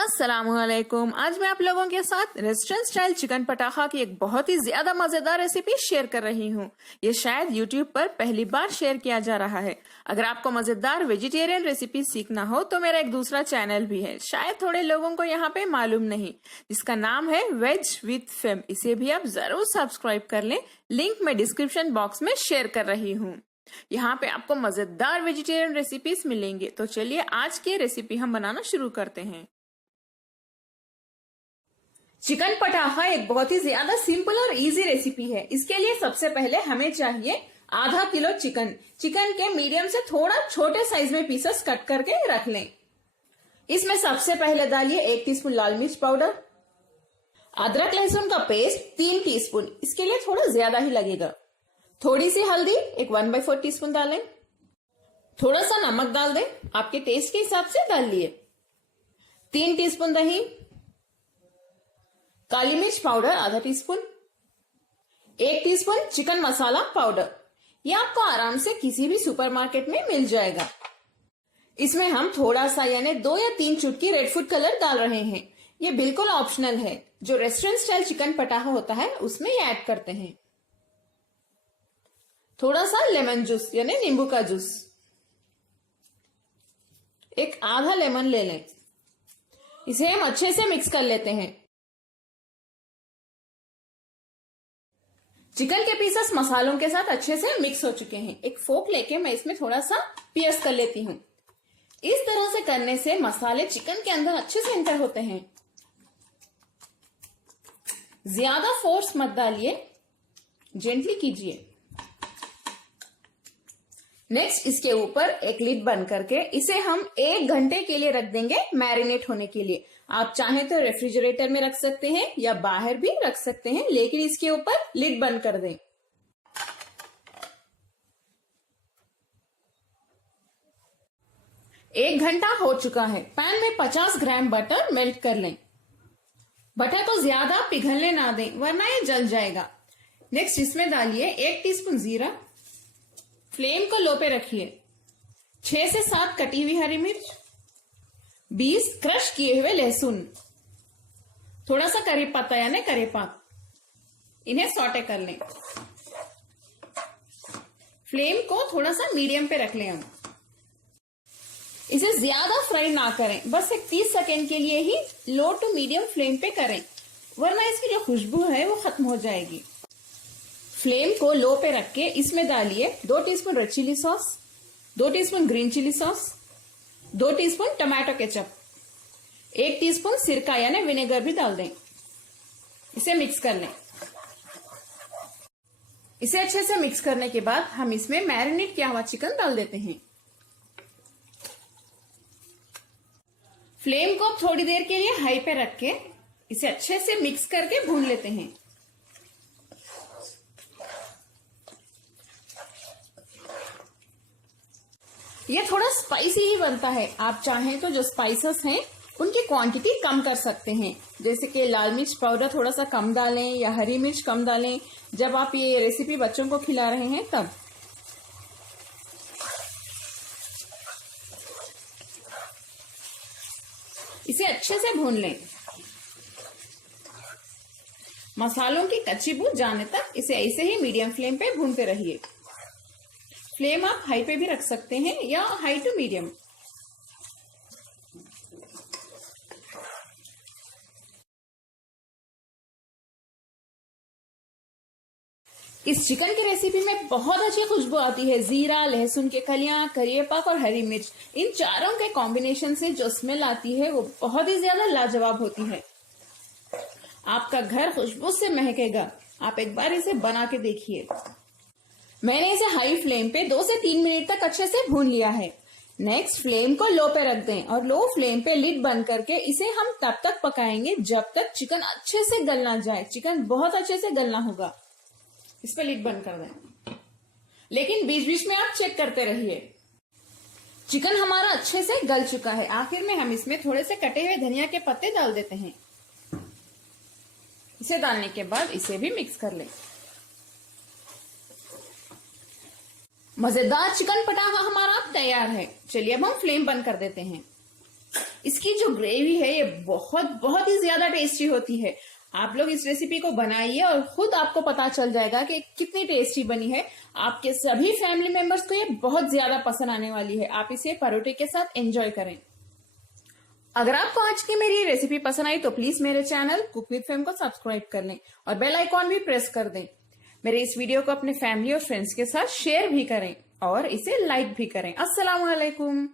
अस्सलामुअलैकुम। आज मैं आप लोगों के साथ रेस्टोरेंट स्टाइल चिकन पटाखा की एक बहुत ही ज्यादा मजेदार रेसिपी शेयर कर रही हूँ। ये शायद YouTube पर पहली बार शेयर किया जा रहा है। अगर आपको मजेदार वेजिटेरियन रेसिपी सीखना हो तो मेरा एक दूसरा चैनल भी है, शायद थोड़े लोगों को यहाँ पे मालूम नहीं, जिसका नाम है वेज विद फेम। इसे भी आप जरूर सब्सक्राइब कर लें, लिंक मैं डिस्क्रिप्शन बॉक्स में शेयर कर रही हूँ। यहाँ पे आपको मजेदार वेजिटेरियन रेसिपीज मिलेंगे। तो चलिए आज की रेसिपी हम बनाना शुरू करते हैं। चिकन पटाखा एक बहुत ही ज्यादा सिंपल और इजी रेसिपी है। इसके लिए सबसे पहले हमें चाहिए आधा किलो चिकन। चिकन के मीडियम से थोड़ा छोटे साइज में पीसेस कट करके रख लें। इसमें सबसे पहले डालिए 1 टीस्पून लाल मिर्च पाउडर, अदरक लहसुन का पेस्ट 3 टीस्पून, इसके लिए थोड़ा ज्यादा ही लगेगा। थोड़ी सी हल्दी 1/4 टीस्पून डालें। थोड़ा सा नमक डाल दें, आपके टेस्ट के हिसाब से डाल लिए। 3 टीस्पून दही, काली मिर्च पाउडर आधा टीस्पून, 1 टीस्पून चिकन मसाला पाउडर। यह आपको आराम से किसी भी सुपरमार्केट में मिल जाएगा। इसमें हम थोड़ा सा यानी 2 या 3 चुटकी रेड फूड कलर डाल रहे हैं। ये बिल्कुल ऑप्शनल है, जो रेस्टोरेंट स्टाइल चिकन पटाखा होता है उसमें ये ऐड करते हैं। थोड़ा सा लेमन जूस यानी नींबू का जूस, एक आधा लेमन ले लें। इसे हम अच्छे से मिक्स कर लेते हैं। चिकन के पीसेस मसालों के साथ अच्छे से मिक्स हो चुके हैं। एक फोक लेके मैं इसमें थोड़ा सा पियर्स कर लेती हूँ। इस तरह से करने से मसाले चिकन के अंदर अच्छे से एंटर होते हैं। ज्यादा फोर्स मत डालिए, जेंटली कीजिए। नेक्स्ट इसके ऊपर एक लिड बंद करके इसे हम 1 घंटे के लिए रख देंगे मैरिनेट होने के लिए। आप चाहें तो रेफ्रिजरेटर में रख सकते हैं या बाहर भी रख सकते हैं, लेकिन इसके ऊपर लिड बंद कर दें। एक घंटा हो चुका है। पैन में 50 ग्राम बटर मेल्ट कर लें। बटर को ज्यादा पिघलने ना दें, वरना ये जल जाएगा। नेक्स्ट इसमें डालिए 1 टीस्पून जीरा। फ्लेम को लो पे रखिए। 6 से 7 कटी हुई हरी मिर्च, 20 क्रश किए हुए लहसुन, थोड़ा सा करी पत्ता यानी करी पात, इन्हें सॉटे कर लें। फ्लेम को थोड़ा सा मीडियम पे रख लें हम। इसे ज्यादा फ्राई ना करें, बस एक 30 सेकेंड के लिए ही लो टू मीडियम फ्लेम पे करें, वरना इसकी जो खुशबू है वो खत्म हो जाएगी। फ्लेम को लो पे रख के इसमें डालिए 2 teaspoon red chilli sauce, 2 teaspoon green chilli sauce, 2 teaspoon tomato ketchup, 1 teaspoon सिरका यानी विनेगर भी डाल दें। इसे मिक्स कर लें। इसे अच्छे से मिक्स करने के बाद हम इसमें मैरिनेट किया हुआ चिकन डाल देते हैं। फ्लेम को थोड़ी देर के लिए हाई पे रख के इसे अच्छे से मिक्स करके भून लेते हैं। ये थोड़ा स्पाइसी ही बनता है। आप चाहें तो जो स्पाइसेस हैं उनकी क्वांटिटी कम कर सकते हैं, जैसे कि लाल मिर्च पाउडर थोड़ा सा कम डालें या हरी मिर्च कम डालें जब आप ये रेसिपी बच्चों को खिला रहे हैं तब। इसे अच्छे से भून लें। मसालों की कच्ची बू जाने तक इसे ऐसे ही मीडियम फ्लेम पे भूनते रहिए। फ्लेम आप हाई पे भी रख सकते हैं या हाई टू मीडियम। इस चिकन की रेसिपी में बहुत अच्छी खुशबू आती है। जीरा, लहसुन के कलियां, करी पाक और हरी मिर्च, इन चारों के कॉम्बिनेशन से जो स्मेल आती है वो बहुत ही ज्यादा लाजवाब होती है। आपका घर खुशबू से महकेगा। आप एक बार इसे बना के देखिए। मैंने इसे हाई फ्लेम पे 2 से 3 मिनट तक अच्छे से भून लिया है। नेक्स्ट फ्लेम को लो पे रख दें और लो फ्लेम पे लिड बंद करके इसे हम तब तक पकाएंगे जब तक चिकन अच्छे से गल ना जाए। चिकन बहुत अच्छे से गलना होगा। इस पे लिड बंद कर दें, लेकिन बीच बीच में आप चेक करते रहिए। चिकन हमारा अच्छे से गल चुका है। आखिर में हम इसमें थोड़े से कटे हुए धनिया के पत्ते डाल देते हैं। इसे डालने के बाद इसे भी मिक्स कर लें। मजेदार चिकन पटाखा हमारा तैयार है। चलिए अब हम फ्लेम बंद कर देते हैं। इसकी जो ग्रेवी है ये बहुत बहुत ही ज्यादा टेस्टी होती है। आप लोग इस रेसिपी को बनाइए और खुद आपको पता चल जाएगा कि कितनी टेस्टी बनी है। आपके सभी फैमिली मेंबर्स को ये बहुत ज्यादा पसंद आने वाली है। आप इसे परोठे के साथ एंजॉय करें। अगर आपको आज की मेरी रेसिपी पसंद आई तो प्लीज मेरे चैनल कुक विद फेम को सब्सक्राइब कर लें और बेल आइकॉन भी प्रेस कर दें। मेरे इस वीडियो को अपने फैमिली और फ्रेंड्स के साथ शेयर भी करें और इसे लाइक भी करें। अस्सलाम वालेकुम।